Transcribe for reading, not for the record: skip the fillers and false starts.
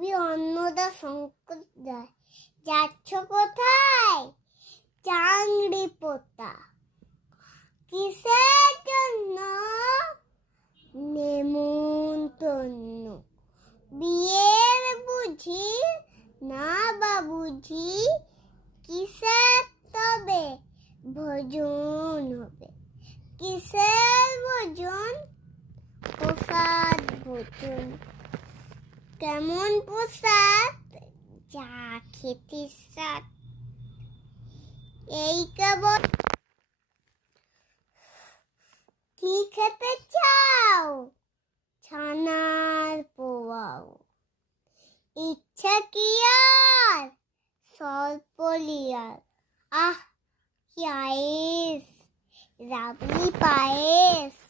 কবি অন্নদা শঙ্কর যায়। যাচ্ছ কোথায়? চাংড়ি পোতা। কিসের জন্য? নেমন্তন্ন। বিয়ের বুঝি? না বাবুজি। কিসের তবে? ভোজন হবে। কিসের ভোজন? প্রসাদ ভোজন। কেমন প্রসাদ? যা খেতে সাথ। এই কেবল। কি খেতে চাও? ছানার পোয়াও। ইচ্ছা কি আর? সর্পলিয়ার। আহ কি আয়েস, রাবড়ি পায়েস।